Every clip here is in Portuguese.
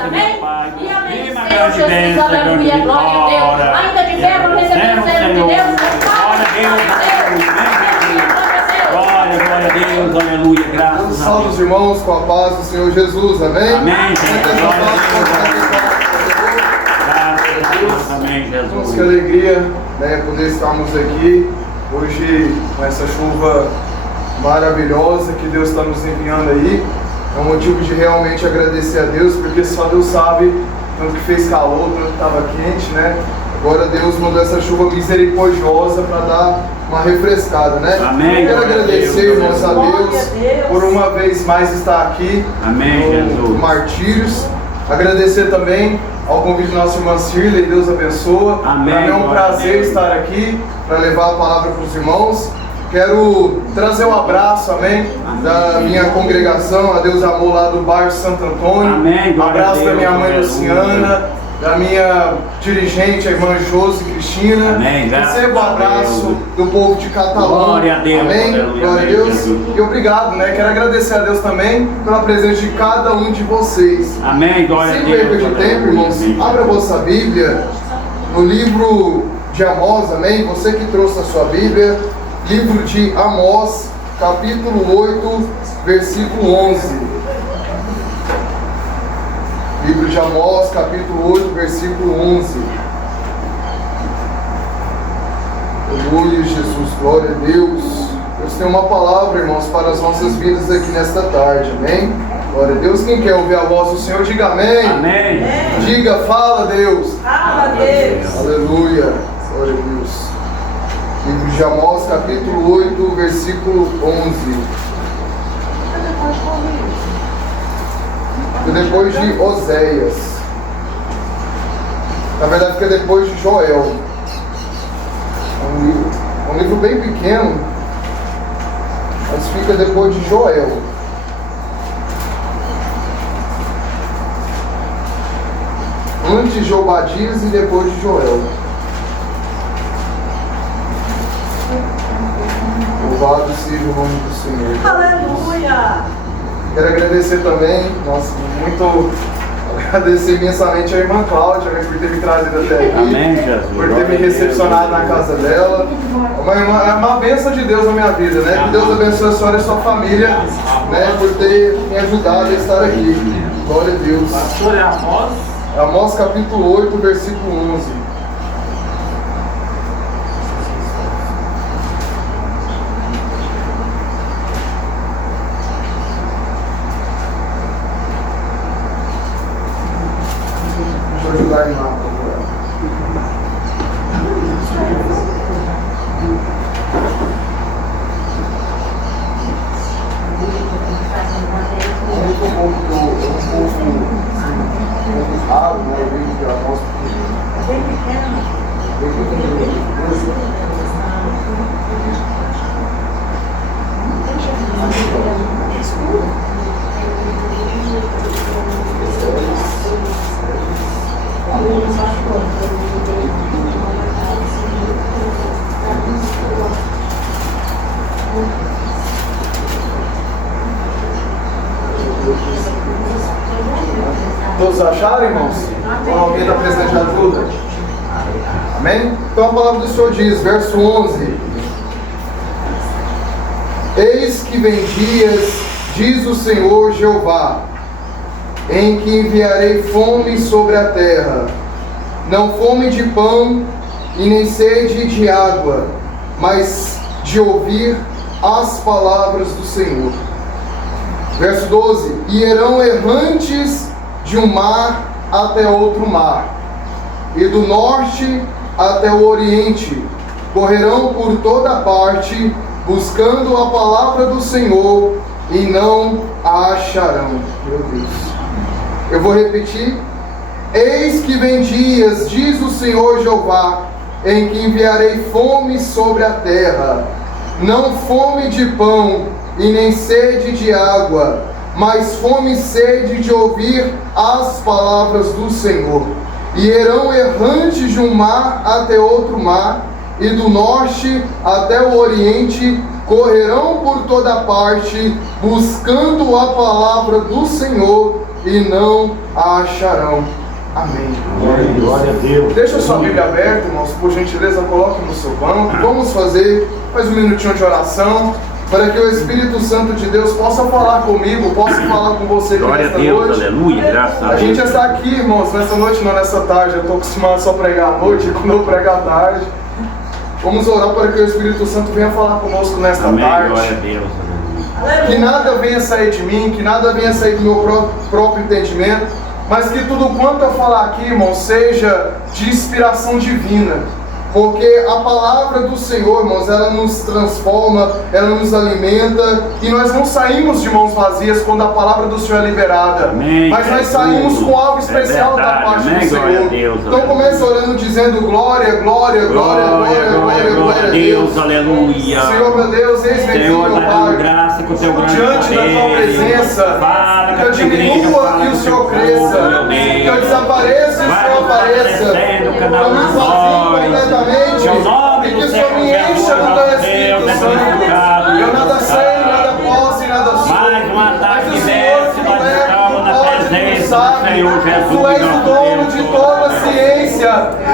amém? E amém, Senhor Jesus, aleluia, glória a Deus. Ainda de pé, vamos receber o Senhor de Deus. Glória a Deus, aleluia, graças a Deus. Salve os irmãos com a paz do Senhor Jesus, amém? Amém, Jesus. Amém, Jesus. Que alegria, né, poder estarmos aqui hoje com essa chuva maravilhosa que Deus está nos enviando aí. É um motivo de realmente agradecer a Deus, porque só Deus sabe tanto que fez calor, tanto que estava quente, né? Agora Deus mandou essa chuva misericordiosa para dar uma refrescada, né? Amém. Quero agradecer, irmãos, a Deus por uma vez mais estar aqui. Amém, Jesus. Martírios. Agradecer também ao convite do nosso irmão Shirley, Deus abençoa. Amém. Para mim é um prazer estar aqui para levar a palavra para os irmãos. Quero trazer um abraço, amém, da minha congregação, a Deus Amor lá do bairro Santo Antônio. Amém. Abraço da minha mãe Luciana, da minha dirigente, a irmã Josi Cristina. Amém. Recebo um abraço do povo de Catalão. Glória a Deus. Amém. Glória a Deus. E obrigado, né? Quero agradecer a Deus também pela presença de cada um de vocês. Amém. Glória a Sem Deus. perda de tempo, irmãos, abra a vossa Bíblia no livro de Amós, amém? Você que trouxe a sua Bíblia, livro de Amós, capítulo 8, versículo 11. Livro de Amós, capítulo 8, versículo 11. Aleluia, Jesus, glória a Deus. Deus tem uma palavra, irmãos, para as nossas vidas aqui nesta tarde, amém? Glória a Deus. Quem quer ouvir a voz do Senhor, diga amém. Amém. Diga, fala, Deus. Fala, Deus. Aleluia, glória a Deus. Livro de Amós, capítulo 8, versículo 11. Fica depois de Oséias. Na verdade, fica depois de Joel. É um livro bem pequeno, mas fica depois de Joel. Antes de Obadias e depois de Joel. Louvado seja o nome do Senhor. Aleluia! Quero agradecer também, nossa, muito agradecer imensamente a irmã Cláudia, né, por ter me trazido até aqui. Amém, Jesus. Por ter me recepcionado na casa dela. É uma bênção de Deus na minha vida, né? Que Deus abençoe a senhora e a sua família, né? Por ter me ajudado a estar aqui. Glória a Deus. Pastor, é Amós? Amós capítulo 8, versículo 11. Ajudar em mapa, raro, né? Eu vejo que a amostra é bem pequena. Todos acharam, irmãos? Ou alguém está precisando de ajuda? Amém? Então a palavra do Senhor diz, verso 11: Eis que vem dias, diz o Senhor Jeová, em que enviarei fome sobre a terra, não fome de pão e nem sede de água, mas de ouvir as palavras do Senhor. Verso 12: E irão errantes de um mar até outro mar, e do norte até o oriente, correrão por toda parte, buscando a palavra do Senhor, e não a acharão. Meu Deus. Eu vou repetir. Eis que vem dias, diz o Senhor Jeová, em que enviarei fome sobre a terra, não fome de pão e nem sede de água, mas fome e sede de ouvir as palavras do Senhor. E irão errantes de um mar até outro mar, e do norte até o oriente, correrão por toda parte, buscando a palavra do Senhor, e não a acharão. Amém. Glória a Deus. Deixa sua Bíblia aberta, irmãos, por gentileza, coloque no seu banco. Vamos fazer mais um minutinho de oração, para que o Espírito Santo de Deus possa falar comigo, possa falar com você aqui Glória a nesta Deus, noite. aleluia, graças a A Deus. gente está aqui, irmãos, nessa noite, não nessa tarde. Eu estou acostumado só a pregar à noite, quando eu pregar à tarde. Vamos orar para que o Espírito Santo venha falar conosco nesta Amém, tarde. glória a Deus, aleluia. Que nada venha sair de mim, que nada venha sair do meu próprio entendimento, mas que tudo quanto eu falar aqui, irmão, seja de inspiração divina. Porque a palavra do Senhor, irmãos, ela nos transforma, ela nos alimenta, e nós não saímos de mãos vazias quando a palavra do Senhor é liberada. Amém, Mas nós Jesus. saímos com algo especial da verdade, parte amém, do glória a Senhor. Deus, Então aleluia. comece orando dizendo glória, glória, glória, glória a Deus. Aleluia. Senhor, meu Deus, eis-me aqui, Senhor, meu vai dando Pai, graça com o teu grande diante da tua poder. presença, Fala que eu diminua e o Senhor cresça, que eu desapareça e o Senhor apareça, que eu me esvazie completamente, e que o Senhor me encha do teu Espírito Santo. Eu nada sei, nada posso e nada sou, Mais um ataque mas o de Senhor que vence, tu nós é, que estamos tu na pode, que tu presença do sabe, Senhor Jesus, tu és o nosso dono Deus, de toda a ciência,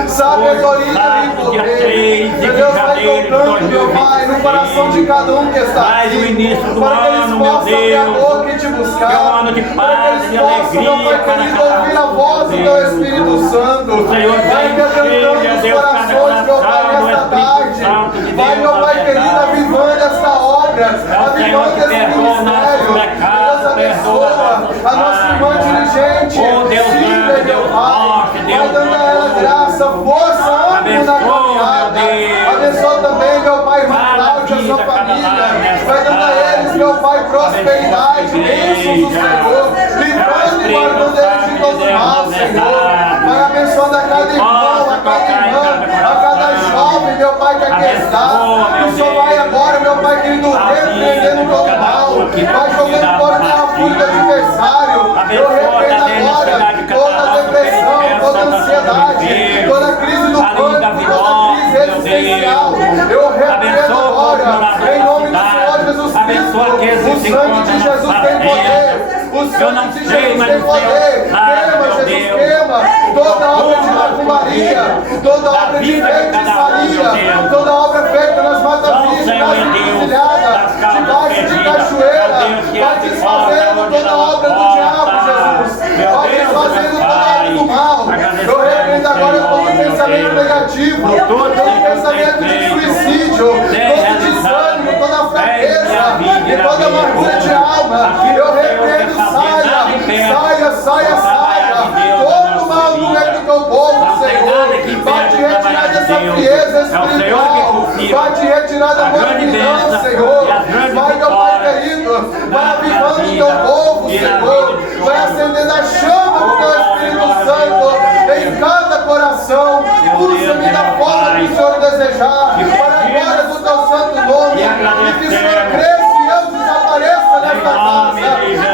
sabedoria e Dia poder. 3 de Meu Deus, vai janeiro de tocando, meu Pai, no coração de cada um que está Mais o aqui, início do para que eles ano, meu possam abrir a Deus. boca e te buscar, Que é um ano de para paz, que eles de possam, meu alegria Pai para querido, cada ouvir a um, voz do meu teu Deus. Espírito Santo. O Senhor Vai vem quebrantando cheio, os Deus, corações, cada meu Pai, coração, nesta Espírito tarde. Santo de Vai, Deus, meu Pai na querido, verdade. avivando esta obra, Senhor avivando que esse perdoa nossos ministério. pecados, Deus perdoa abençoa nossos a nossa irmã falhas. dirigente, Oh, Deus Cida, grande, meu Deus Pai. forte, Vai Deus dando a ela grande. graça, força, ânimo na Abençoa, caminhada. meu Deus. Abençoa também, meu Pai, irmã Cada Cláudia, vida, sua cada família. lar nesta Vai dando a tarde. eles, meu Pai, prosperidade, Abençoa a bênçãos do igreja. Senhor, livrando e guardando eles de todo mal, Senhor. Vai abençoando a cada irmão, a cada irmã, a cada jovem, meu Pai, que aqui está. Que o Senhor vai agora, meu Pai querido, repreendendo todo mal. Vai jogando fora a fúria do adversário. Eu repreendo agora toda depressão, toda ansiedade, toda crise do pânico, toda crise existencial. Eu repreendo agora, em nome do Senhor Jesus Cristo. O sangue de Jesus tem poder. O sangue de Jesus tem poder. Queima, Jesus, queima toda obra de macumbaria, toda obra de feitiçaria, toda obra feita nas mata-virgens, nas encruzilhadas, debaixo de cachoeira. Vai desfazendo toda obra do diabo, Jesus. Vai desfazendo toda obra do mal. Eu repreendo agora todo pensamento negativo, todo pensamento de suicídio, todo desânimo, toda fraqueza e toda amargura de alma. Eu repreendo, saia. Todo mal do meio do teu povo, Senhor. Vai te retirar dessa frieza espiritual. Vai te retirar da mornidão, Senhor. Vai, meu Pai querido. Vai avivando o teu povo, Senhor. Vai acendendo a chama do teu Espírito Santo em cada coração. Usa-me da forma que o Senhor desejar. Para a glória do teu santo nome. E que o Senhor cresça e eu desapareça nesta casa.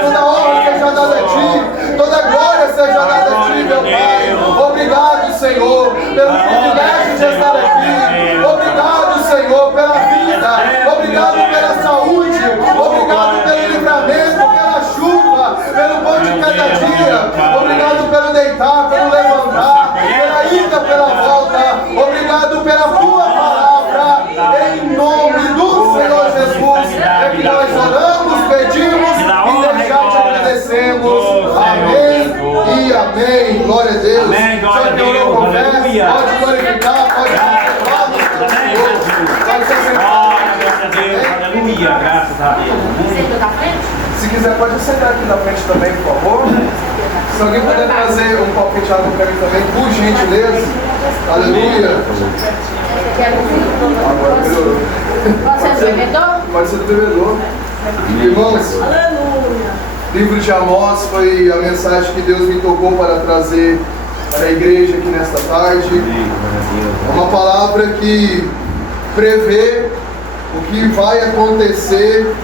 Toda honra seja dada a ti. Toda glória seja dada a ti, meu Pai. Obrigado, Senhor, pelo privilégio de estar aqui. Obrigado, Senhor, pela vida. Obrigado pela saúde. Obrigado pelo livramento, pela chuva, pelo pão de cada dia. Obrigado pelo deitar, pelo levantar, pela ida, pela volta. Obrigado pela tua palavra. Em nome do Senhor Jesus, é que nós oramos, pedimos e já te agradecemos. Amém e amém. Glória a Deus. Amém, glória a Deus. Aleluia. Pode glorificar, pode Aleluia, graças a Deus. Senta da frente? Se quiser, pode sentar aqui na frente também, por favor. Se alguém puder trazer um copo de água para mim também, por gentileza. Aleluia. Agora melhorou. Você é bebedor? Pode ser do bebedor. Irmãos, livro de Amós foi a mensagem que Deus me tocou para trazer para a igreja aqui nesta tarde. É uma palavra que prevê o que vai acontecer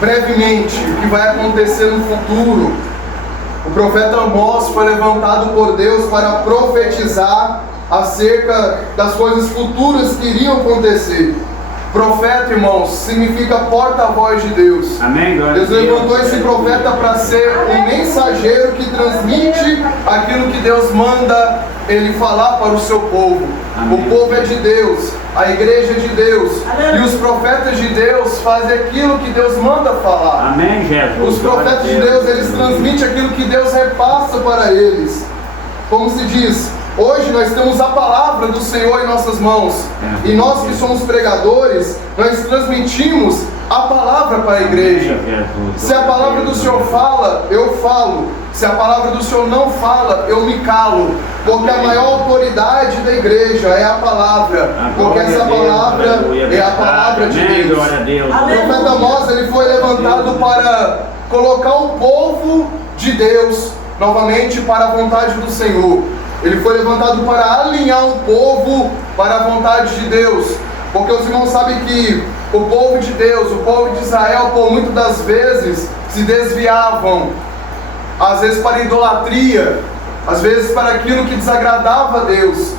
brevemente, o que vai acontecer no futuro. O profeta Amós foi levantado por Deus para profetizar acerca das coisas futuras que iriam acontecer. Profeta, irmãos, significa porta-voz de Deus. Amém. Glória a Deus levantou esse profeta para ser um mensageiro que transmite aquilo que Deus manda ele falar para o seu povo. Amém. O povo é de Deus, a igreja é de Deus, e os profetas de Deus fazem aquilo que Deus manda falar. Amém, Jesus. Os profetas de Deus, eles transmitem aquilo que Deus repassa para eles. Como se diz, hoje nós temos a palavra do Senhor em nossas mãos. E nós que somos pregadores, nós transmitimos a palavra para a igreja. Se a palavra do Senhor fala, eu falo. Se a palavra do Senhor não fala, eu me calo. Porque a maior autoridade da igreja é a palavra. Porque essa palavra é a palavra de Deus. O profeta Amós, ele foi levantado para colocar o povo de Deus novamente para a vontade do Senhor. Ele foi levantado para alinhar o povo para a vontade de Deus. Porque os irmãos sabem que o povo de Deus, o povo de Israel, por muitas das vezes se desviavam, às vezes para a idolatria, às vezes para aquilo que desagradava a Deus.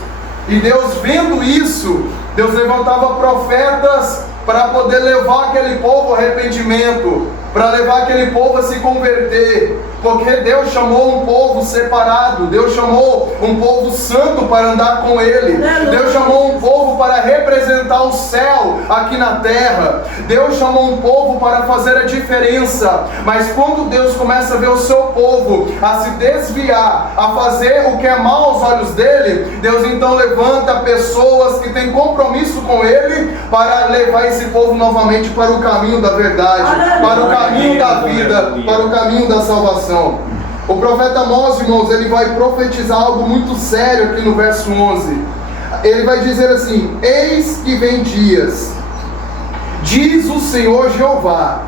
E Deus, vendo isso, Deus levantava profetas para poder levar aquele povo ao arrependimento, para levar aquele povo a se converter. Porque Deus chamou um povo separado, Deus chamou um povo santo para andar com Ele, Deus chamou um povo para representar o céu aqui na terra, Deus chamou um povo para fazer a diferença. Mas quando Deus começa a ver o seu povo a se desviar, a fazer o que é mal aos olhos dele, Deus então levanta pessoas que têm compromisso com Ele para levar esse povo novamente para o caminho da verdade, para o caminho da vida, para o caminho da salvação. O profeta Amós, irmãos, ele vai profetizar algo muito sério aqui no verso 11. Ele vai dizer assim: eis que vem dias, diz o Senhor Jeová.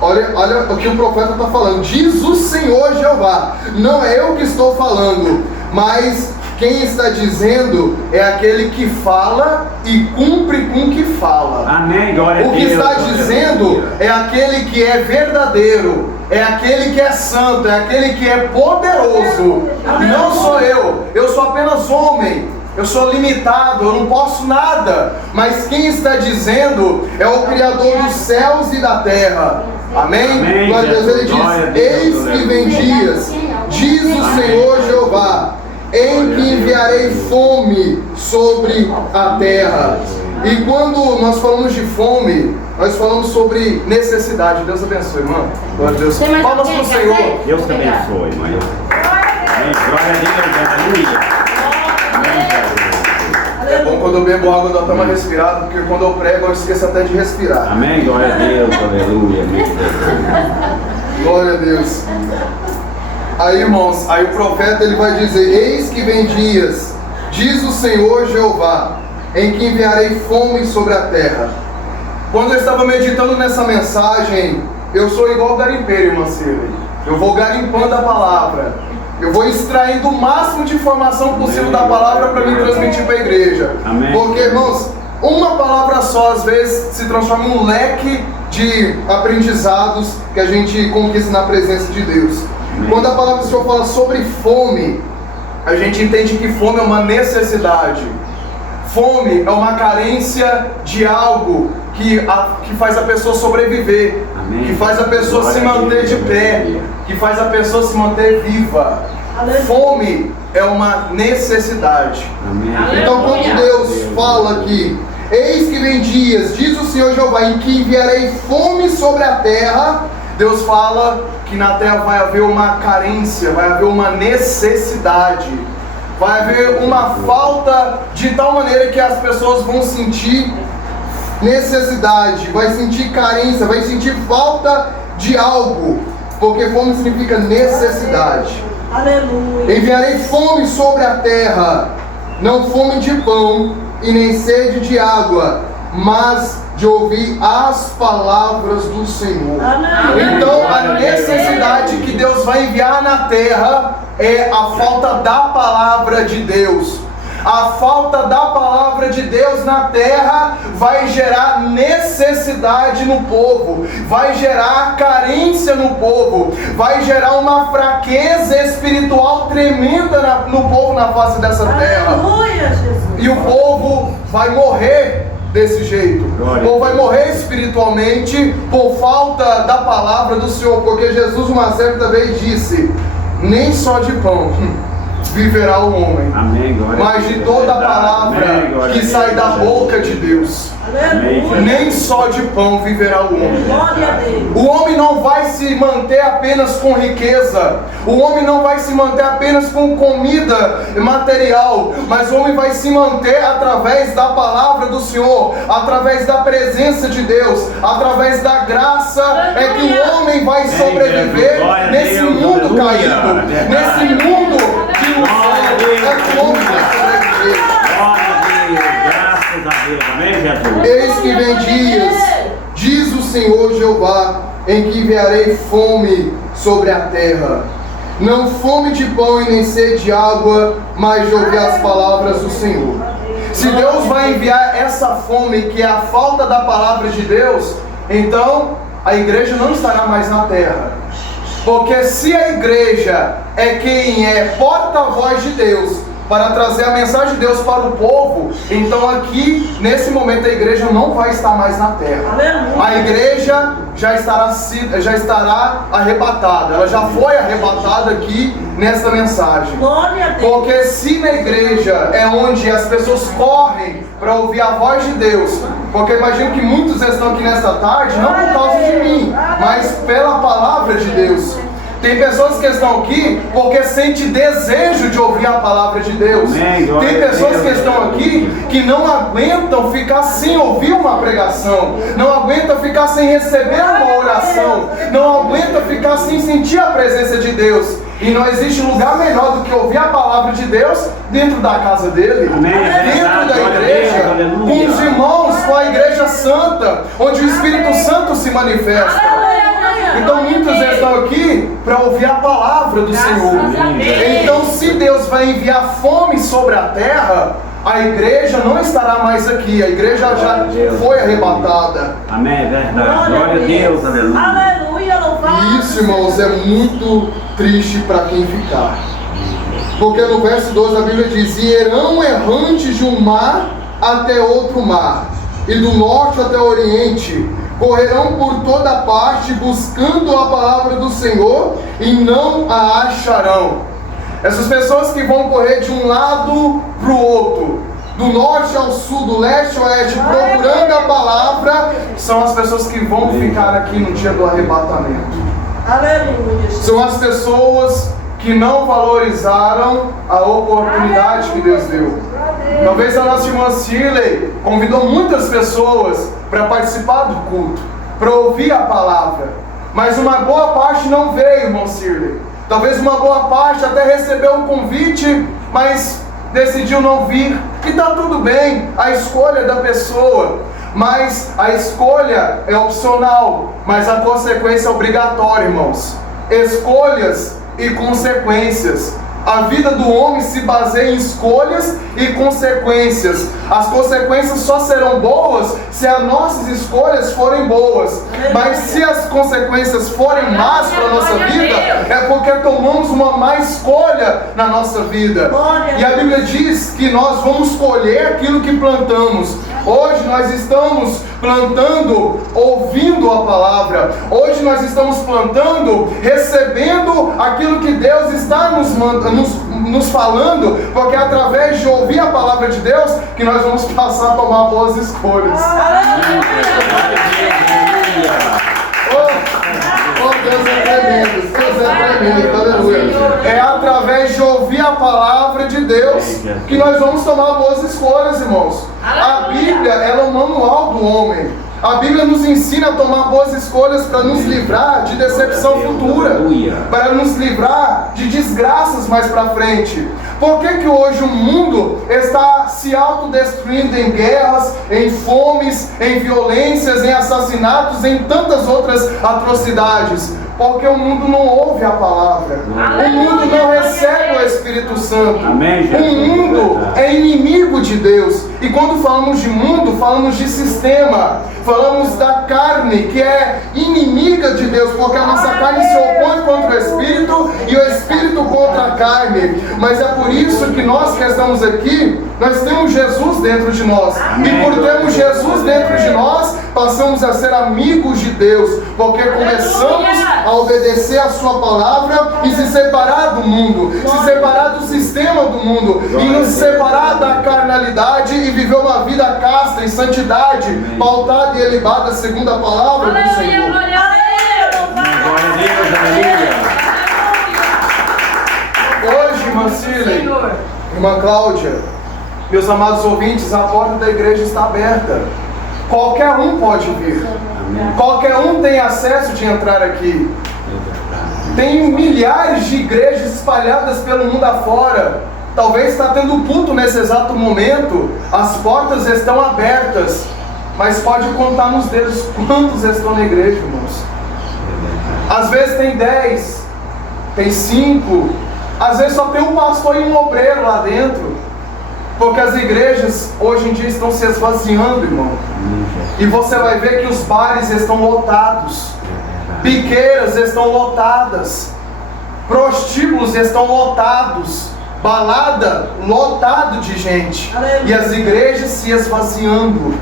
Olha o que o profeta está falando. Diz o Senhor Jeová. Não é eu que estou falando, mas quem está dizendo é aquele que fala e cumpre com o que fala. Amém, glória a Deus. O que está dizendo é aquele que é verdadeiro, é aquele que é santo, é aquele que é poderoso. Não sou eu sou apenas homem, eu sou limitado, eu não posso nada. Mas quem está dizendo é o Criador dos céus e da terra. Amém? Glória a Deus. Ele diz: eis que vem dias, diz o Senhor Jeová, em que enviarei fome sobre a terra. E quando nós falamos de fome, nós falamos sobre necessidade. Deus abençoe, irmão. Glória a Deus. Palmas para o Senhor. Deus te abençoe, irmão. Glória a Deus, aleluia. É bom quando eu bebo água, eu dou até uma respirada, porque quando eu prego eu esqueço até de respirar. Amém, glória a Deus, aleluia. Glória a Deus. Aí, irmãos, aí o profeta ele vai dizer: eis que vem dias, diz o Senhor Jeová, em que enviarei fome sobre a terra. Quando eu estava meditando nessa mensagem, eu sou igual garimpeiro, irmã Silvia. Eu vou garimpando a palavra, eu vou extraindo o máximo de informação possível da palavra para me transmitir para a igreja. Amém. Porque, irmãos, uma palavra só às vezes se transforma em um leque de aprendizados que a gente conquista na presença de Deus. Quando a palavra do Senhor fala sobre fome, a gente entende que fome é uma necessidade. Fome é uma carência de algo que faz a pessoa sobreviver. Amém. Que faz a pessoa se manter de pé, que faz a pessoa se manter viva. Aleluia. Fome é uma necessidade. Amém. Então quando Deus fala aqui: eis que vem dias, diz o Senhor Jeová, em que enviarei fome sobre a terra, Deus fala que na terra vai haver uma carência, vai haver uma necessidade, vai haver uma falta de tal maneira que as pessoas vão sentir necessidade, vai sentir carência, vai sentir falta de algo, porque fome significa necessidade. Aleluia. Enviarei fome sobre a terra, não fome de pão e nem sede de água, mas de ouvir as palavras do Senhor. Amém. Então a necessidade que Deus vai enviar na terra é a falta da palavra de Deus. A falta da palavra de Deus na terra vai gerar necessidade no povo, vai gerar carência no povo, vai gerar uma fraqueza espiritual tremenda no povo na face dessa terra. Aleluia, Jesus. E o povo vai morrer desse jeito. Ou vai morrer espiritualmente por falta da palavra do Senhor. Porque Jesus uma certa vez disse: nem só de pão viverá o homem, Amém, mas de toda a palavra que sai da boca de Deus. Nem só de pão viverá o homem. O homem não vai se manter apenas com riqueza. O homem não vai se manter apenas com comida material. Mas o homem vai se manter através da palavra do Senhor, através da presença de Deus, através da graça. É que o homem vai sobreviver nesse mundo caído, nesse mundo de ilusão. É que o homem vai sobreviver. Graças a Deus, amém, Jesus? Eis que vem dias, diz o Senhor Jeová, em que enviarei fome sobre a terra. Não fome de pão e nem sede de água, mas de ouvir as palavras do Senhor. Se Deus vai enviar essa fome, que é a falta da palavra de Deus, então a igreja não estará mais na terra. Porque se a igreja é quem é porta-voz de Deus, para trazer a mensagem de Deus para o povo, então aqui, nesse momento, a igreja não vai estar mais na terra. A igreja já estará arrebatada. Ela já foi arrebatada aqui nessa mensagem. Porque se na igreja é onde as pessoas correm para ouvir a voz de Deus, porque imagino que muitos estão aqui nesta tarde, não por causa de mim, mas pela palavra de Deus. Tem pessoas que estão aqui porque sentem desejo de ouvir a palavra de Deus. Tem pessoas que estão aqui que não aguentam ficar sem ouvir uma pregação, não aguentam ficar sem receber uma oração, não aguentam ficar sem sentir a presença de Deus. E não existe lugar melhor do que ouvir a palavra de Deus dentro da casa dele, dentro da igreja, com os irmãos, com a igreja santa, onde o Espírito Santo se manifesta. Então muitos estão aqui para ouvir a palavra do Senhor. Então se Deus vai enviar fome sobre a terra, a igreja não estará mais aqui. A igreja já foi arrebatada. Amém, é verdade. Glória a Deus, aleluia. Aleluia, louvado. E isso, irmãos, é muito triste para quem ficar. Porque no verso 12 a Bíblia diz: e irão errantes de um mar até outro mar, e do norte até o oriente, correrão por toda parte buscando a palavra do Senhor e não a acharão. Essas pessoas que vão correr de um lado para o outro, do norte ao sul, do leste ao oeste, procurando a palavra, são as pessoas que vão ficar aqui no dia do arrebatamento. Aleluia. São as pessoas que não valorizaram a oportunidade que Deus deu. Talvez a nossa irmã Shirley convidou muitas pessoas para participar do culto, para ouvir a palavra, mas uma boa parte não veio, irmão Shirley. Talvez uma boa parte até recebeu um convite, mas decidiu não vir. E está tudo bem, a escolha da pessoa. Mas a escolha é opcional, mas a consequência é obrigatória, irmãos. Escolhas e consequências. A vida do homem se baseia em escolhas e consequências. As consequências só serão boas se as nossas escolhas forem boas. Mas se as consequências forem más para a nossa vida, é porque tomamos uma má escolha na nossa vida. E a Bíblia diz que nós vamos colher aquilo que plantamos. Hoje nós estamos plantando, ouvindo a palavra. Hoje nós estamos plantando, recebendo aquilo que Deus está nos falando, porque é através de ouvir a palavra de Deus que nós vamos passar a tomar boas escolhas. Oh, Deus é tremendo, Deus é tremendo, aleluia. É através de ouvir a palavra de Deus que nós vamos tomar boas escolhas, irmãos. A Bíblia, ela é o manual do homem. A Bíblia nos ensina a tomar boas escolhas para nos livrar de decepção futura, para nos livrar de desgraças mais para frente. Por que hoje o mundo está se autodestruindo em guerras, em fomes, em violências, em assassinatos, em tantas outras atrocidades? Porque o mundo não ouve a palavra. O mundo não recebe o Espírito Santo. O mundo é inimigo de Deus. E quando falamos de mundo, falamos de sistema, falamos da carne, que é inimiga de Deus, porque a nossa carne se opõe contra o Espírito e o Espírito contra a carne. Mas é por isso que nós que estamos aqui, nós temos Jesus dentro de nós. E por termos Jesus dentro de nós, passamos a ser amigos de Deus, porque começamos a obedecer a sua palavra e se separar do mundo, se separar do sistema do mundo, e nos separar da carnalidade e viver uma vida casta em santidade, pautada e elevada segundo a palavra do Senhor. Glória a Deus, aleluia. Hoje, irmã Cília, irmã Cláudia, meus amados ouvintes, a porta da igreja está aberta. Qualquer um pode vir. Qualquer um tem acesso de entrar aqui. Tem milhares de igrejas espalhadas pelo mundo afora. Talvez está tendo culto nesse exato momento. As portas estão abertas. Mas pode contar nos dedos quantos estão na igreja, irmãos. Às vezes tem 10, tem 5. Às vezes só tem um pastor e um obreiro lá dentro. Porque as igrejas hoje em dia estão se esvaziando, irmão. E você vai ver que os bares estão lotados, biqueiras estão lotadas, prostíbulos estão lotados, balada lotado de gente. E as igrejas se esvaziando.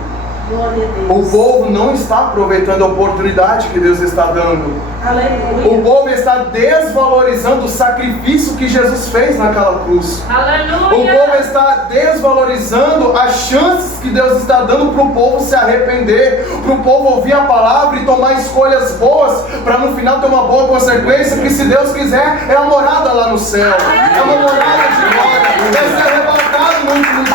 O povo não está aproveitando a oportunidade que Deus está dando. Aleluia. O povo está desvalorizando o sacrifício que Jesus fez naquela cruz. Aleluia. O povo está desvalorizando as chances que Deus está dando para o povo se arrepender, para o povo ouvir a palavra e tomar escolhas boas, para no final ter uma boa consequência, que se Deus quiser é a morada lá no céu, é uma morada de glória, vai ser arrebatado no último dia.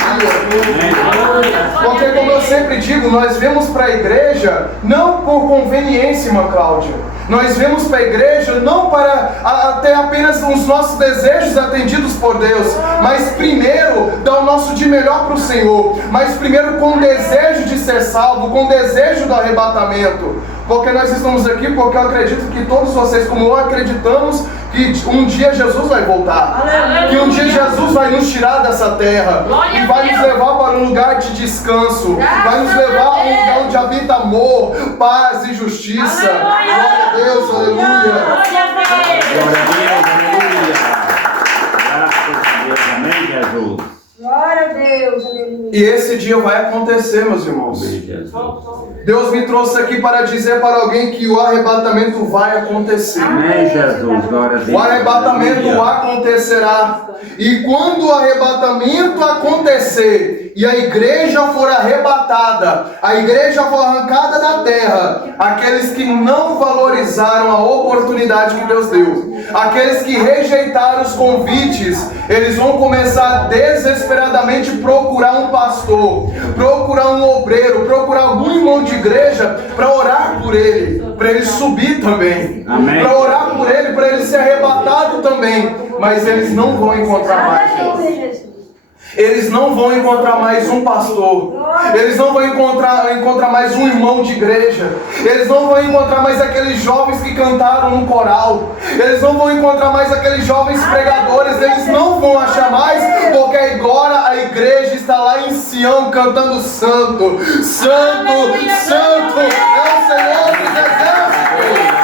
Porque, como eu sempre digo, nós vemos para a igreja não por conveniência, irmã Cláudia. Nós vemos para a igreja não para ter apenas os nossos desejos atendidos por Deus, mas primeiro dar o nosso de melhor para o Senhor, mas primeiro com o desejo de ser salvo, com o desejo do arrebatamento. Porque nós estamos aqui porque eu acredito que todos vocês, como eu, acreditamos que um dia Jesus vai voltar. Aleluia. Que um dia Jesus vai nos tirar dessa terra. Glória E a vai nos Deus. levar para um lugar de descanso. Vai nos levar a um lugar onde habita amor, paz e justiça. Aleluia. Glória a Deus, aleluia. Glória a Deus. Glória a Deus, aleluia. Graças a Deus, amém, Jesus. Glória a Deus, aleluia. E esse dia vai acontecer, meus irmãos. Amém, Jesus. Deus me trouxe aqui para dizer para alguém que o arrebatamento vai acontecer. Amém, Jesus. Glória a Deus. O arrebatamento aleluia. acontecerá. E quando o arrebatamento acontecer e a igreja for arrebatada, a igreja for arrancada da terra, aqueles que não valorizaram a oportunidade que Deus deu, aqueles que rejeitaram os convites, eles vão começar desesperadamente procurar um pastor, procurar um obreiro, procurar algum irmão de igreja para orar por ele, para ele subir também, para orar por ele, para ele ser arrebatado também. Mas eles não vão encontrar mais Deus. Eles não vão encontrar mais um pastor. Eles não vão encontrar mais um irmão de igreja. Eles não vão encontrar mais aqueles jovens que cantaram no coral. Eles não vão encontrar mais aqueles jovens pregadores. Eles não vão achar mais, porque agora a igreja está lá em Sião cantando santo, santo, santo é o Senhor dos exércitos.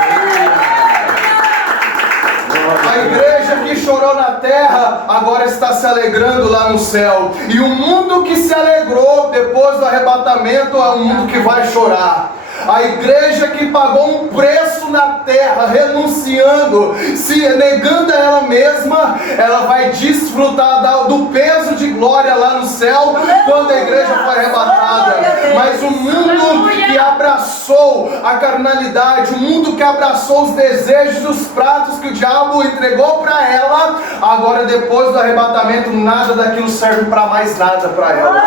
A igreja que chorou na terra, agora está se alegrando lá no céu. E o mundo que se alegrou depois do arrebatamento é um mundo que vai chorar. A igreja que pagou um preço na terra, renunciando, se negando a ela mesma, ela vai desfrutar do peso de glória lá no céu, quando a igreja foi arrebatada. Mas o mundo que abraçou a carnalidade, o mundo que abraçou os desejos, os pratos que o diabo entregou para ela, agora depois do arrebatamento, nada daquilo serve para mais nada para ela.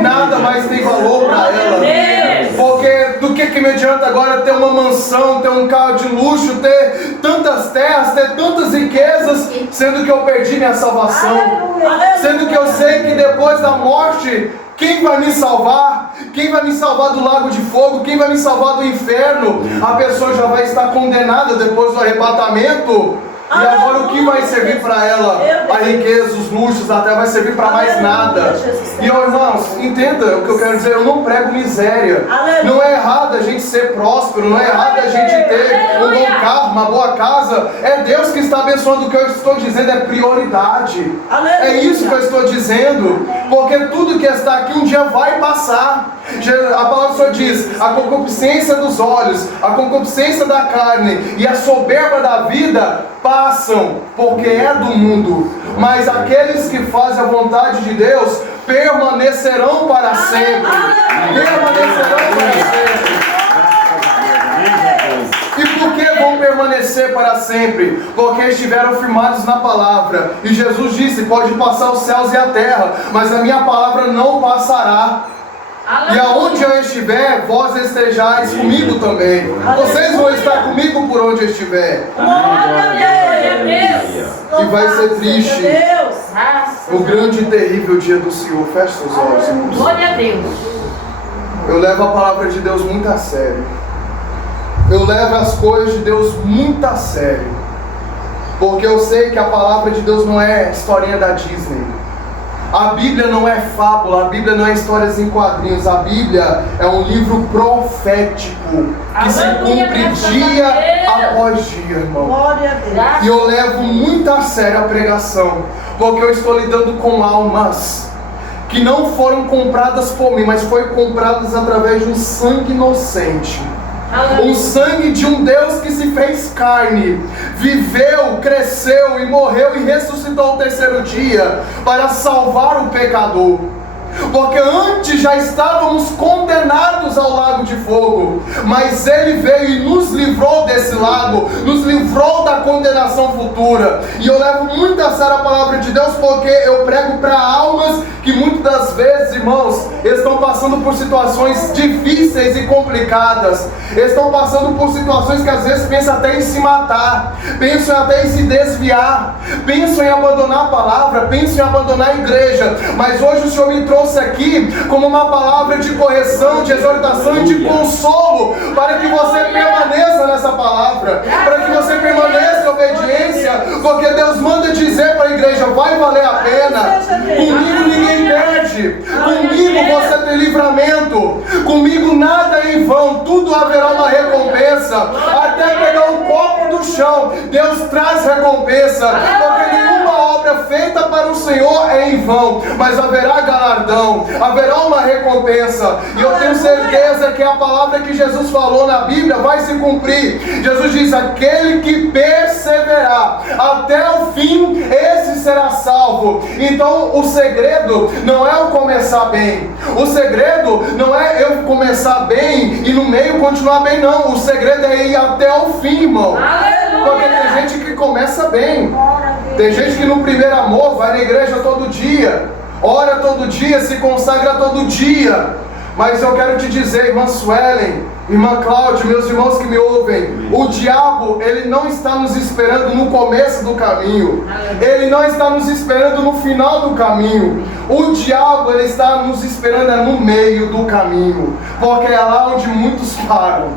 Nada mais tem valor para ela. Porque do que me adianta agora ter uma mansão, ter um carro de luxo, ter tantas terras, ter tantas riquezas, sendo que eu perdi minha salvação, sendo que eu sei que depois da morte, quem vai me salvar? Quem vai me salvar do lago de fogo? Quem vai me salvar do inferno? A pessoa já vai estar condenada depois do arrebatamento. E agora o que vai servir para ela? A riqueza, os luxos, até vai servir para mais nada. E irmãos, entenda o que eu quero dizer, eu não prego miséria. Não é errado a gente ser próspero, não é errado a gente ter um bom carro, uma boa casa. É Deus que está abençoando. O que eu estou dizendo é prioridade. É isso que eu estou dizendo. Porque tudo que está aqui um dia vai passar. A palavra do Senhor diz: a concupiscência dos olhos, a concupiscência da carne e a soberba da vida passam, porque é do mundo. Mas aqueles que fazem a vontade de Deus permanecerão para sempre. Permanecerão para sempre. E por que vão permanecer para sempre? Porque estiveram firmados na palavra. E Jesus disse: pode passar os céus e a terra, mas a minha palavra não passará. E aonde eu estiver, vós estejais comigo também. Vocês vão estar comigo por onde eu estiver. E vai ser triste o grande e terrível dia do Senhor. Feche seus olhos, irmãos. Glória a Deus. Eu levo a palavra de Deus muito a sério. Eu levo as coisas de Deus muito a sério. Porque eu sei que a palavra de Deus não é historinha da Disney. A Bíblia não é fábula, a Bíblia não é histórias em quadrinhos. A Bíblia é um livro profético que se cumpre dia após dia, irmão. Glória a Deus. E eu levo muito a sério a pregação, porque eu estou lidando com almas que não foram compradas por mim, mas foram compradas através de um sangue inocente. O sangue de um Deus que se fez carne, viveu, cresceu e morreu e ressuscitou ao terceiro dia para salvar o pecador. Porque antes já estávamos condenados ao lago de fogo, mas Ele veio e nos livrou desse lago, nos livrou da condenação futura. E eu levo muito a sério a palavra de Deus, porque eu prego para almas que muitas das vezes, irmãos, estão passando por situações difíceis e complicadas, estão passando por situações que às vezes pensam até em se matar, pensam até em se desviar, pensam em abandonar a palavra, pensam em abandonar a igreja. Mas hoje o Senhor me trouxe aqui como uma palavra de correção, de exortação e de consolo, para que você permaneça nessa palavra, para que você permaneça em obediência, porque Deus manda dizer para a igreja: vai valer a pena. Comigo ninguém perde, comigo você tem livramento, comigo nada é em vão, tudo haverá uma recompensa. Até pegar um copo do chão, Deus traz recompensa, porque nenhuma obra feita para o Senhor é em vão, mas haverá galardão, haverá uma recompensa. E eu tenho certeza que a palavra que Jesus falou na Bíblia vai se cumprir. Jesus diz: aquele que perseverar até o fim, esse será salvo. Então o segredo não é eu começar bem, o segredo não é eu começar bem e no meio continuar bem, não. O segredo é ir até o fim, irmão. Porque tem gente que começa bem, tem gente que no primeiro amor vai na igreja todo dia, ora todo dia, se consagra todo dia. Mas eu quero te dizer, irmã Suelen, irmã Cláudia, meus irmãos que me ouvem, o diabo, ele não está nos esperando no começo do caminho, ele não está nos esperando no final do caminho. O diabo, ele está nos esperando no meio do caminho, porque é lá onde muitos param,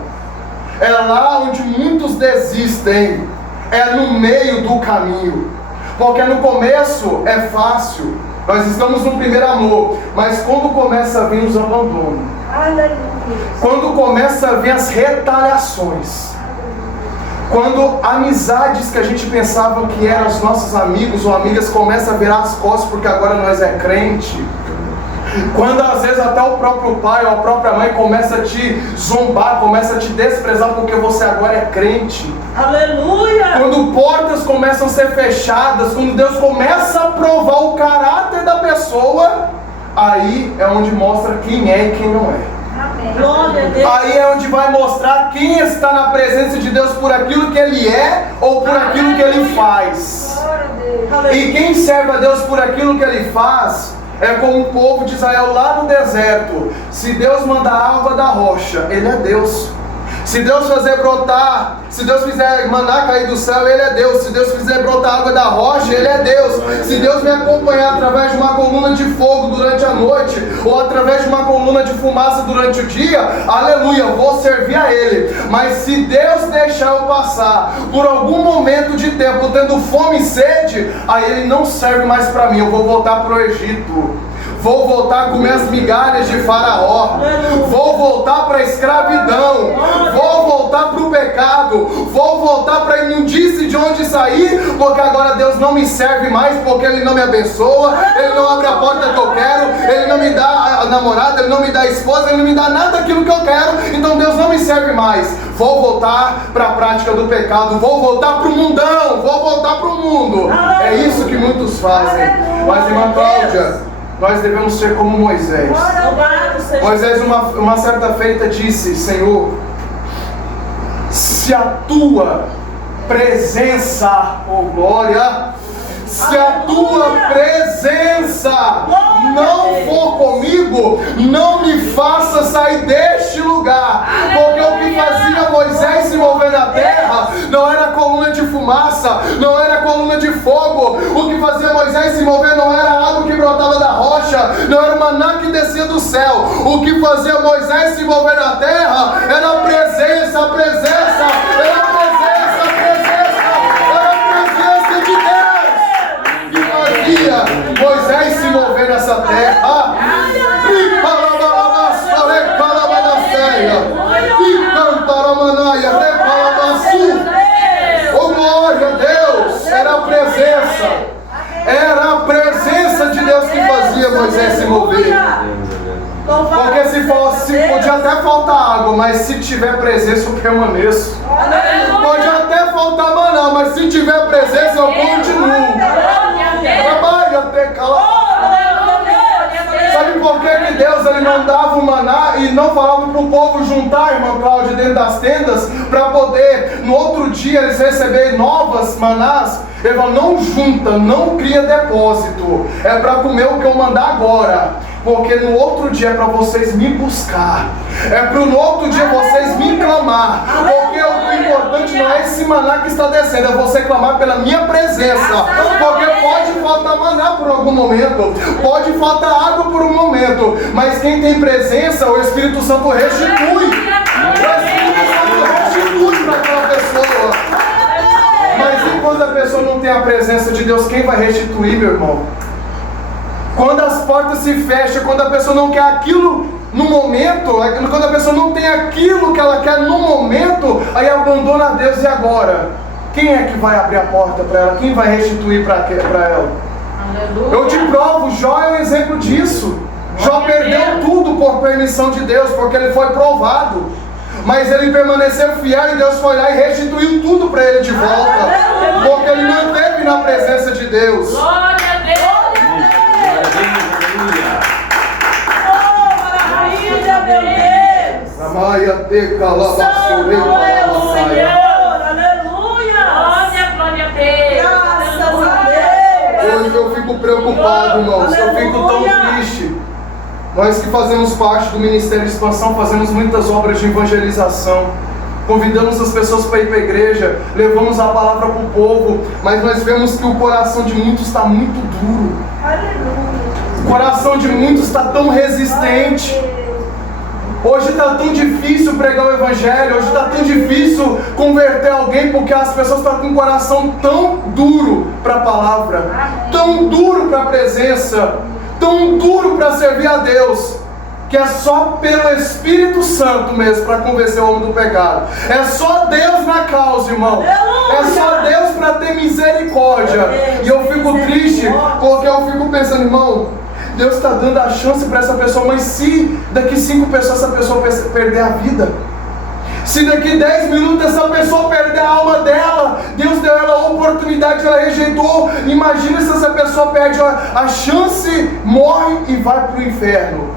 é lá onde muitos desistem, é no meio do caminho. Porque no começo é fácil, nós estamos no primeiro amor, mas quando começa a vir os abandonos, quando começa a vir as retaliações, quando amizades que a gente pensava que eram os nossos amigos ou amigas começam a virar as costas porque agora nós é crente, quando às vezes até o próprio pai ou a própria mãe começa a te zombar, começa a te desprezar porque você agora é crente. Aleluia! Quando portas começam a ser fechadas, quando Deus começa a provar o caráter da pessoa, aí é onde mostra quem é e quem não é. Glória a Deus. Aí é onde vai mostrar quem está na presença de Deus por aquilo que Ele é ou por aquilo que Ele faz. E quem serve a Deus por aquilo que Ele faz é como o povo de Israel lá no deserto. Se Deus mandar água da rocha, Ele é Deus. Se Deus fazer brotar, se Deus fizer maná cair do céu, Ele é Deus. Se Deus fizer brotar água da rocha, Ele é Deus. Se Deus me acompanhar através de uma coluna de fogo durante a noite, ou através de uma coluna de fumaça durante o dia, aleluia, vou servir a Ele. Mas se Deus deixar eu passar por algum momento de tempo tendo fome e sede, aí Ele não serve mais para mim. Eu vou voltar para o Egito. Vou voltar a comer as migalhas de Faraó. Vou voltar para a escravidão. Vou voltar para o pecado. Vou voltar para a imundície de onde saí, porque agora Deus não me serve mais, porque Ele não me abençoa, Ele não abre a porta que eu quero, Ele não me dá a namorada, Ele não me dá a esposa, Ele não me dá nada daquilo que eu quero, então Deus não me serve mais. Vou voltar para a prática do pecado, vou voltar para o mundão, vou voltar para o mundo. É isso que muitos fazem. Mas, irmã Cláudia, nós devemos ser como Moisés. Moisés, uma certa feita, disse: Senhor, se a tua presença, oh glória, se a tua presença não for comigo, não me faça sair deste lugar. Porque o que fazia Moisés se mover na terra não era coluna de fumaça, não era coluna de fogo. O que fazia Moisés se mover não era água que brotava da rocha, não era o maná que descia do céu. O que fazia Moisés se mover na terra era a presença, a presença, era a presença, a presença, era a presença de Deus que fazia Moisés se mover nessa terra. Oh glória a Deus! Era a presença, era a presença de Deus que fazia Moisés se mover. Porque se fosse, podia até faltar água, mas se tiver presença eu permaneço. Pode até faltar maná, mas se tiver presença eu continuo. Trabalho até calar. Sabe por que Deus ele não dava o maná e não falava para o povo juntar, irmã Cláudia, dentro das tendas, para poder no outro dia eles receberem novas manás? Ele falou: não junta, não cria depósito, é para comer o que eu mandar agora. Porque no outro dia é para vocês me buscar, é para no outro dia vocês me clamar. Porque o importante não é esse maná que está descendo, é você clamar pela minha presença. Porque pode faltar maná por algum momento, pode faltar água por um momento, mas quem tem presença, o Espírito Santo restitui. O Espírito Santo restitui para aquela pessoa. Mas e quando a pessoa não tem a presença de Deus, quem vai restituir, meu irmão? Quando as portas se fecham, quando a pessoa não quer aquilo no momento, quando a pessoa não tem aquilo que ela quer no momento, aí abandona a Deus. E agora? Quem é que vai abrir a porta para ela? Quem vai restituir para ela? Aleluia. Eu te provo, Jó é um exemplo disso. Jó perdeu tudo por permissão de Deus, porque ele foi provado. Mas ele permaneceu fiel e Deus foi lá e restituiu tudo para ele de volta. Porque ele manteve na presença de Deus. Glória a Deus. Amaia te calabassurei calabassaia. Aleluia. Glória a Deus. Graças a Deus. Hoje eu fico preocupado, irmãos. Eu fico tão triste. Nós que fazemos parte do Ministério de Expansão, fazemos muitas obras de evangelização. Convidamos as pessoas para ir para a igreja, levamos a palavra para o povo, mas nós vemos que o coração de muitos está muito duro. O coração de muitos está tão resistente. Hoje está tão difícil pregar o Evangelho, hoje está tão difícil converter alguém, porque as pessoas estão com o coração tão duro para a palavra, tão duro para a presença, tão duro para servir a Deus, que é só pelo Espírito Santo mesmo para convencer o homem do pecado. É só Deus na causa, irmão. É só Deus para ter misericórdia. E eu fico triste, porque eu fico pensando, irmão, Deus está dando a chance para essa pessoa, mas se daqui 5 pessoas essa pessoa perder a vida, se daqui 10 minutos essa pessoa perder a alma dela, Deus deu ela a oportunidade, ela rejeitou. Imagina se essa pessoa perde a chance, morre e vai para o inferno.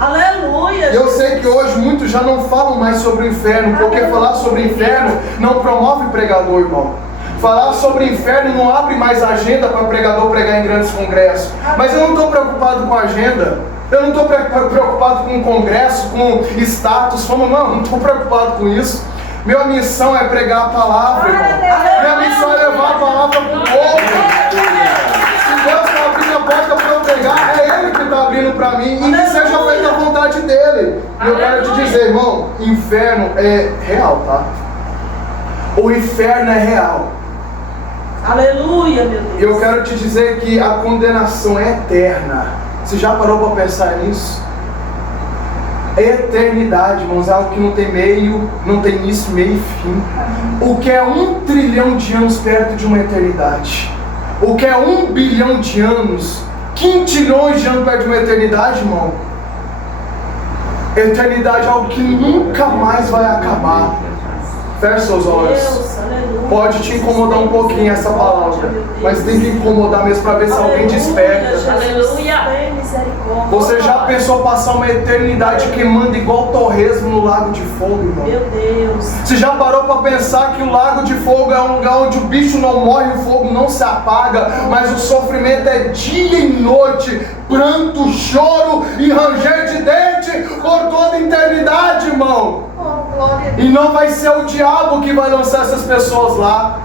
Aleluia. Eu sei que hoje muitos já não falam mais sobre o inferno, porque falar sobre o inferno não promove pregador, irmão. Falar sobre inferno não abre mais agenda para pregador pregar em grandes congressos. Mas eu não estou preocupado com agenda. Eu não estou preocupado com congresso, com status, fama. Não estou preocupado com isso. Minha missão é pregar a palavra, irmão. Minha missão é levar a palavra para o povo. Se Deus está abrindo a porta para eu pregar, é Ele que está abrindo para mim. E que seja feita a vontade dEle. E eu quero te dizer, irmão, inferno é real, tá? O inferno é real. Aleluia, meu Deus. E eu quero te dizer que a condenação é eterna. Você já parou para pensar nisso? Eternidade, irmãos, é algo que não tem meio, não tem início, meio e fim. O que é 1 trilhão de anos perto de uma eternidade? O que é 1 bilhão de anos, quintilhões de anos perto de uma eternidade, irmão? Eternidade é algo que nunca mais vai acabar. Feche seus olhos. Deus, aleluia. Pode te incomodar um pouquinho essa palavra, mas tem que incomodar mesmo para ver se alguém desperta. Aleluia. Tem misericórdia. Você já pensou passar uma eternidade queimando igual torresmo no lago de fogo, irmão? Meu Deus. Você já parou para pensar que o lago de fogo é um lugar onde o bicho não morre, o fogo não se apaga, mas o sofrimento é dia e noite, pranto, choro e ranger de dente por toda a eternidade, irmão? Oh, glória a Deus. E não vai ser o diabo que vai lançar essas pessoas lá,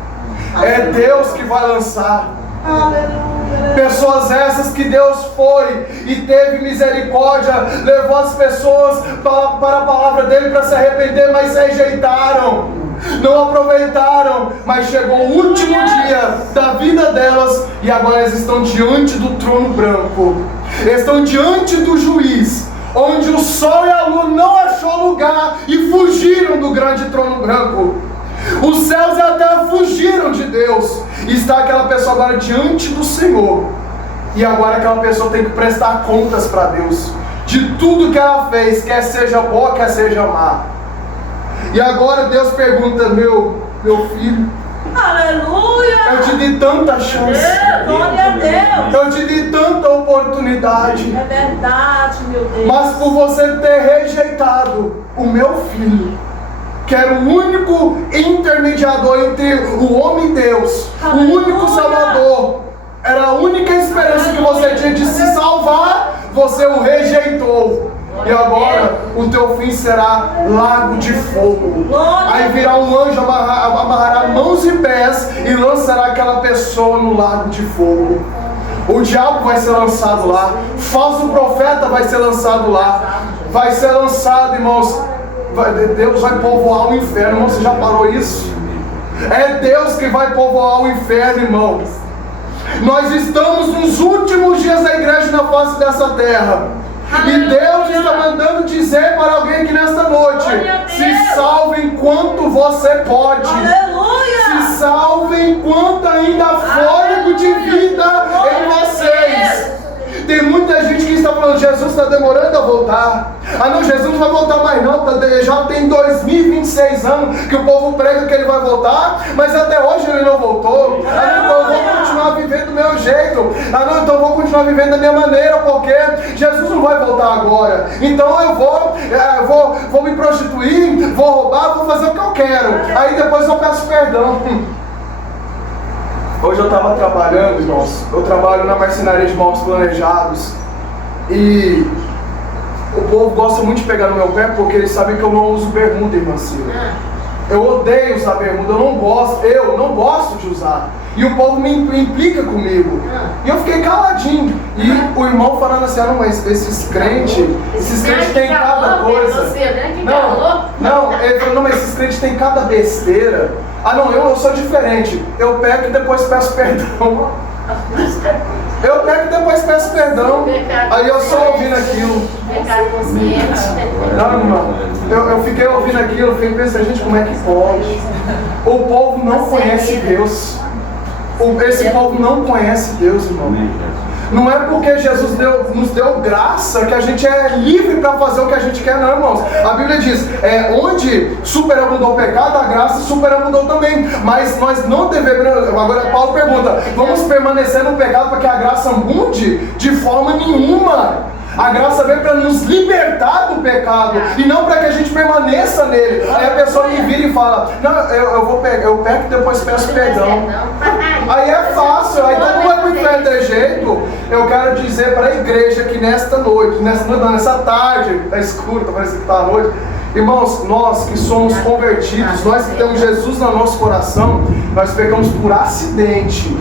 é Deus que vai lançar. Aleluia. Pessoas essas que Deus foi e teve misericórdia, levou as pessoas para a palavra dele para se arrepender, mas se rejeitaram, não aproveitaram. Mas chegou o último dia da vida delas e agora elas estão diante do trono branco, estão diante do juiz, onde o sol e a lua não achou lugar e fugiram do grande trono branco. Os céus e a terra fugiram de Deus. E está aquela pessoa agora diante do Senhor. E agora aquela pessoa tem que prestar contas para Deus de tudo que ela fez, quer seja boa, quer seja má. E agora Deus pergunta: meu filho, Aleluia. eu te dei tanta chance, Glória a Deus. eu te dei tanta oportunidade, É verdade, meu Deus. mas por você ter rejeitado o meu filho, que era o único intermediador entre o homem e Deus, o único Salvador, era a única esperança que você tinha de se salvar, você o rejeitou. E agora o teu fim será lago de fogo. Aí virá um anjo, amarrará mãos e pés e lançará aquela pessoa no lago de fogo. O diabo vai ser lançado lá, falso profeta vai ser lançado lá, vai ser lançado, irmãos. Deus vai povoar o inferno, irmão. Você já parou isso? É Deus que vai povoar o inferno, irmão. Nós estamos nos últimos dias da igreja na face dessa terra. E Deus está mandando dizer para alguém aqui nesta noite: se salve enquanto você pode. Aleluia. Se salve enquanto ainda há fôlego de vida em vocês. Tem muita gente que está falando: Jesus está demorando a voltar. Ah não, Jesus não vai voltar mais não. Já tem 2026 anos que o povo prega que ele vai voltar, mas até hoje ele não voltou. Ah não, então eu vou continuar vivendo do meu jeito. Ah não, então eu vou continuar vivendo da minha maneira, porque Jesus não vai voltar agora. Então eu vou me prostituir, vou roubar, vou fazer o que eu quero. Aí depois eu peço perdão. Hoje eu estava trabalhando, irmãos. Eu trabalho na marcenaria de móveis planejados. E o povo gosta muito de pegar no meu pé porque eles sabem que eu não uso bermuda, irmã Silvia. Eu odeio usar bermuda, eu não gosto de usar. E o povo me implica comigo. E eu fiquei caladinho. E o irmão falando assim: ah não, mas esses crentes têm cada coisa. Não, ele falou: não, mas esses crentes têm cada besteira. Ah não, eu sou diferente. Eu pego e depois peço perdão. Eu pego e depois peço perdão. Aí eu só ouvindo aquilo. Não, irmão, eu fiquei ouvindo aquilo, eu fiquei pensando: gente, como é que pode? O povo não conhece Deus. Esse povo não conhece Deus, irmão. Não é porque Jesus nos deu graça que a gente é livre para fazer o que a gente quer, não, irmãos. A Bíblia diz: onde superabundou o pecado, a graça superabundou também. Mas nós não devemos. Agora Paulo pergunta: vamos permanecer no pecado para que a graça abunde? De forma nenhuma. A graça veio para nos libertar do pecado e não para que a gente permaneça nele. Aí a pessoa me vira e fala: não, eu peco e depois peço perdão. Aí é fácil, aí todo mundo vai pro inferno de jeito. Eu quero dizer para a igreja que nessa tarde, tá escuro, tá parecendo que tá à noite. Irmãos, nós que somos convertidos, nós que temos Jesus no nosso coração, nós pecamos por acidente.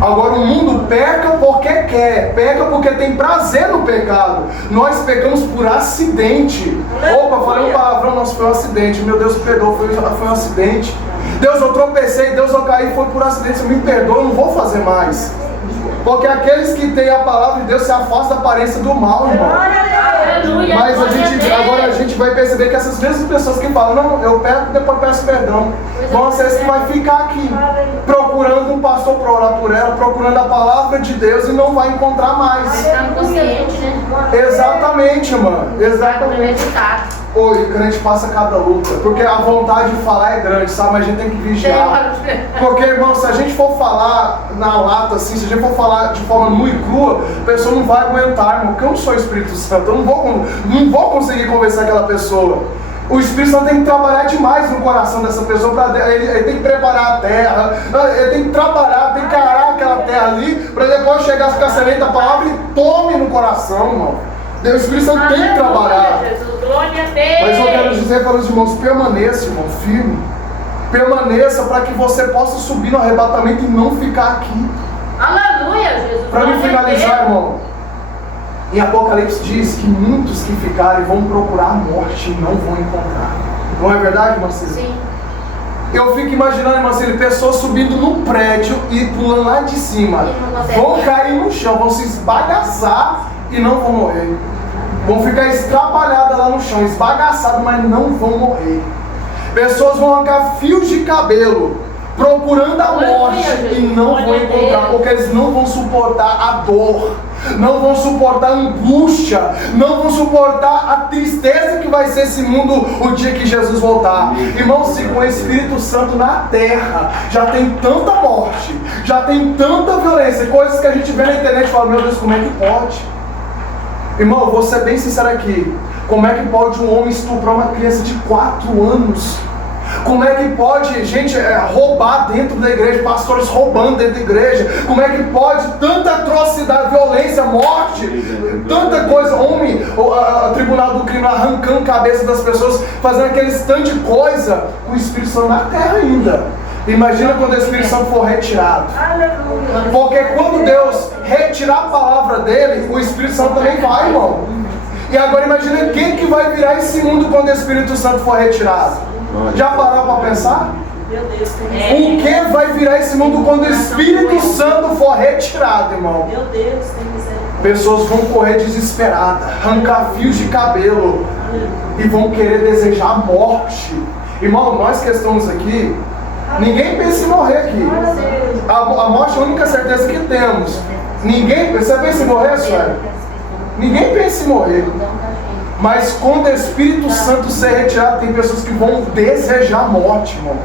Agora o mundo peca porque quer, peca porque tem prazer no pecado. Nós pecamos por acidente. Opa, falei um palavrão, nossa, foi um acidente. Meu Deus, me perdoa, foi um acidente. Deus, eu tropecei, Deus, eu caí, foi por acidente. Você me perdoa, eu não vou fazer mais. Porque aqueles que têm a palavra de Deus se afastam da aparência do mal, irmão. Mas agora a gente vai perceber que essas mesmas pessoas que falam: não, eu peco e depois peço perdão, vão ser as que vai ficar aqui procurando um pastor para orar por ela, procurando a palavra de Deus e não vai encontrar mais. Exatamente, mano. Exatamente. Oi, o crente passa cada luta, porque a vontade de falar é grande, sabe? Mas a gente tem que vigiar. Porque, irmão, se a gente for falar na lata, assim, se a gente for falar de forma nua e crua, a pessoa não vai aguentar, irmão. Porque eu não sou Espírito Santo, eu não vou conseguir convencer aquela pessoa. O Espírito Santo tem que trabalhar demais no coração dessa pessoa, ele tem que preparar a terra, ele tem que trabalhar, tem que arar aquela terra ali, para depois chegar a ficar semente da palavra e tome no coração, irmão. O Espírito Santo tem que trabalhar. Mas eu quero dizer para os irmãos: permaneça, irmão, firme. Permaneça para que você possa subir no arrebatamento e não ficar aqui. Aleluia, Jesus. Para me finalizar, irmão, em Apocalipse diz que muitos que ficarem vão procurar a morte e não vão encontrar. Não é verdade, Marcelo? Sim. Eu fico imaginando, Marcelo, pessoas subindo no prédio e pulando lá de cima. Vão cair no chão, vão se esbagaçar e não vão morrer. Vão ficar estrapalhadas lá no chão, esbagaçadas, mas não vão morrer. Pessoas vão arrancar fios de cabelo procurando a morte e não vão encontrar, porque eles não vão suportar a dor, não vão suportar a angústia, não vão suportar a tristeza que vai ser esse mundo o dia que Jesus voltar. Irmãos, se com o Espírito Santo na terra já tem tanta morte, já tem tanta violência, coisas que a gente vê na internet e fala: meu Deus, como é que pode? Irmão, eu vou ser bem sincero aqui. Como é que pode um homem estuprar uma criança de 4 anos? Como é que pode, gente, roubar dentro da igreja, pastores roubando dentro da igreja? Como é que pode tanta atrocidade, violência, morte, tanta coisa? Homem, o tribunal do crime arrancando a cabeça das pessoas, fazendo aquele tanto de coisa, com o Espírito Santo na terra ainda. Imagina quando o Espírito Santo for retirado. Porque quando Deus retirar a palavra dele, o Espírito Santo também vai, irmão. E agora imagina quem que vai virar esse mundo quando o Espírito Santo for retirado. Já parou para pensar? O que vai virar esse mundo quando o Espírito Santo for retirado, irmão? Meu Deus, tem misericórdia. Pessoas vão correr desesperadas, arrancar fios de cabelo e vão querer desejar a morte. Irmão, nós que estamos aqui, ninguém pensa em morrer aqui. A morte é a única certeza que temos. Ninguém, você pensa em morrer, senhora? Ninguém pensa em morrer. Mas quando o Espírito Santo ser retirado, tem pessoas que vão desejar a morte, irmão.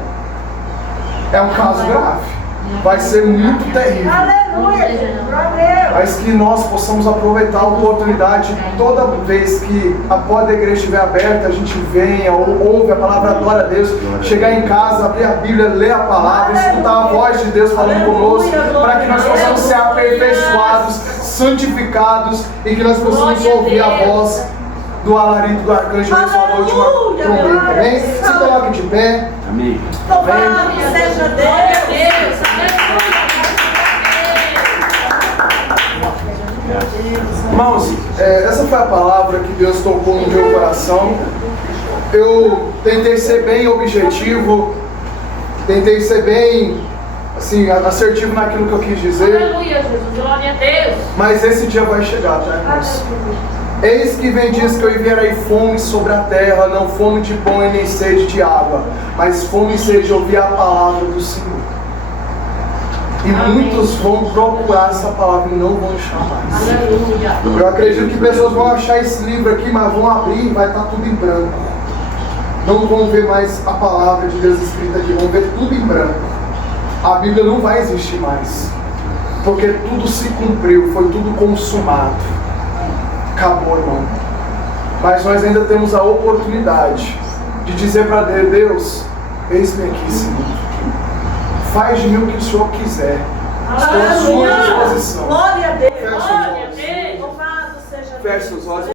É um caso grave. Vai ser muito terrível. Mas que nós possamos aproveitar a oportunidade toda vez que a porta da igreja estiver aberta, a gente venha, ouve a palavra, adora a Deus, chegar em casa, abrir a Bíblia, ler a palavra, escutar a voz de Deus falando conosco, para que nós possamos ser aperfeiçoados, santificados e que nós possamos ouvir a voz do alarido do arcanjo nessa última trombeta. Amém? Se coloque de pé. Amém. Louvado seja Deus. Irmãos, essa foi a palavra que Deus tocou no meu coração. Eu tentei ser bem objetivo, tentei ser bem, assim, assertivo naquilo que eu quis dizer. Aleluia, Jesus, glória a Deus. Mas esse dia vai chegar, tá, irmãos? Eis que vem diz que eu enviarei fome sobre a terra, não fome de pão e nem sede de água, mas fome e sede de ouvir a palavra do Senhor. E muitos vão procurar essa palavra e não vão achar mais. Aleluia. Eu acredito que pessoas vão achar esse livro aqui, mas vão abrir e vai estar tudo em branco. Não vão ver mais a palavra de Deus escrita aqui, vão ver tudo em branco. A Bíblia não vai existir mais, porque tudo se cumpriu, foi tudo consumado. acabou, irmão. Mas nós ainda temos a oportunidade de dizer para Deus: eis-me aqui, Senhor. Faz de mim o que o Senhor quiser. Estou à sua disposição. Glória a Deus. Feche os olhos. Louvado seja Deus. Feche os olhos.